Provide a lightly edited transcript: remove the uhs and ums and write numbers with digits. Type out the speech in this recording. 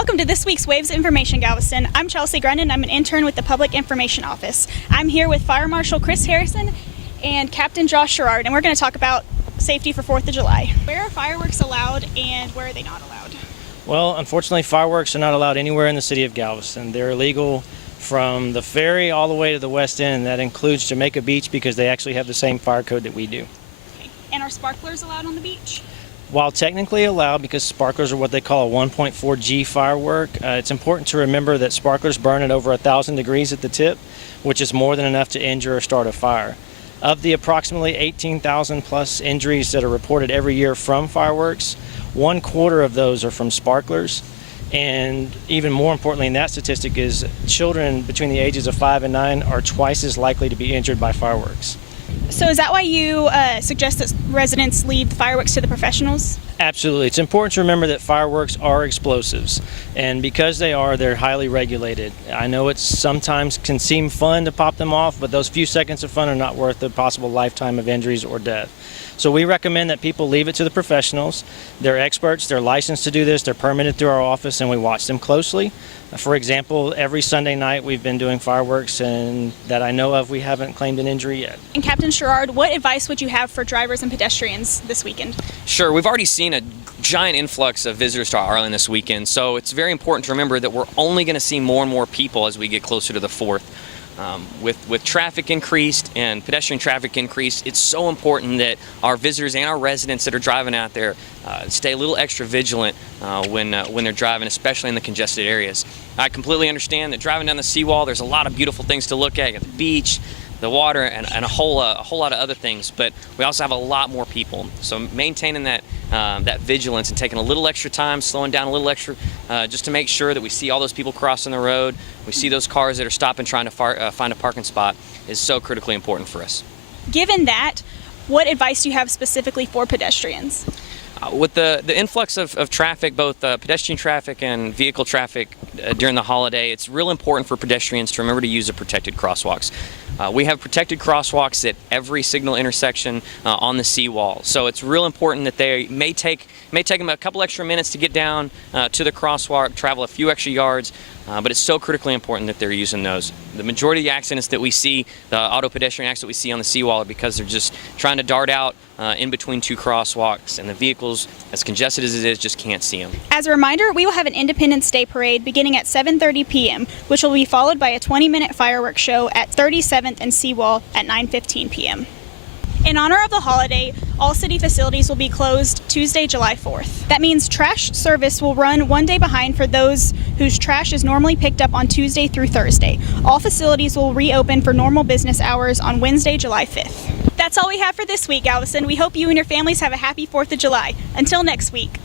Welcome to this week's Waves Information Galveston. I'm Chelsea Grennan. I'm an intern with the Public Information Office. I'm here with Fire Marshal Chris Harrison and Captain Josh Sherrard, and we're going to talk about safety for 4th of July. Where are fireworks allowed and where are they not allowed? Well, unfortunately, fireworks are not allowed anywhere in the city of Galveston. They're illegal from the ferry all the way to the west end, and that includes Jamaica Beach because they actually have the same fire code that we do. Okay. And are sparklers allowed on the beach? While technically allowed, because sparklers are what they call a 1.4 G firework, it's important to remember that sparklers burn at over 1,000 degrees at the tip, which is more than enough to injure or start a fire. Of the approximately 18,000 plus injuries that are reported every year from fireworks, 1/4 of those are from sparklers. And even more importantly in that statistic is children between the ages of 5 and 9 are twice as likely to be injured by fireworks. So is that why you suggest that residents leave the fireworks to the professionals? Absolutely. It's important to remember that fireworks are explosives, and because they are, they're highly regulated. I know it sometimes can seem fun to pop them off, but those few seconds of fun are not worth the possible lifetime of injuries or death. So we recommend that people leave it to the professionals. They're experts, they're licensed to do this, they're permitted through our office, and we watch them closely. For example, every Sunday night we've been doing fireworks, and that I know of, we haven't claimed an injury yet. And Captain Sherrard, what advice would you have for drivers and pedestrians this weekend? Sure, we've already seen a giant influx of visitors to Arlen this weekend, so it's very important to remember that we're only going to see more and more people as we get closer to the 4th. With traffic increased and pedestrian traffic increased, it's so important that our visitors and our residents that are driving out there stay a little extra vigilant when they're driving, especially in the congested areas. I completely understand that driving down the seawall, there's a lot of beautiful things to look at, the beach, the water, and a whole lot of other things, but we also have a lot more people. So maintaining that vigilance and taking a little extra time, slowing down a little extra, just to make sure that we see all those people crossing the road, we see those cars that are stopping trying to find a parking spot is so critically important for us. Given that, what advice do you have specifically for pedestrians? With the influx of traffic, both pedestrian traffic and vehicle traffic during the holiday, it's real important for pedestrians to remember to use the protected crosswalks. We have protected crosswalks at every signal intersection on the seawall, so it's real important that they may take them a couple extra minutes to get down to the crosswalk, travel a few extra yards, but it's so critically important that they're using those. The majority of the accidents that we see, the auto pedestrian accidents we see on the seawall, are because they're just trying to dart out in between two crosswalks, and the vehicles, as congested as it is, just can't see them. As a reminder, we will have an Independence Day parade beginning at 7:30 p.m., which will be followed by a 20-minute fireworks show at 37th and Seawall at 9:15 p.m. In honor of the holiday, all city facilities will be closed Tuesday, July 4th. That means trash service will run one day behind for those whose trash is normally picked up on Tuesday through Thursday. All facilities will reopen for normal business hours on Wednesday, July 5th. That's all we have for this week, Galveston. We hope you and your families have a happy 4th of July. Until next week.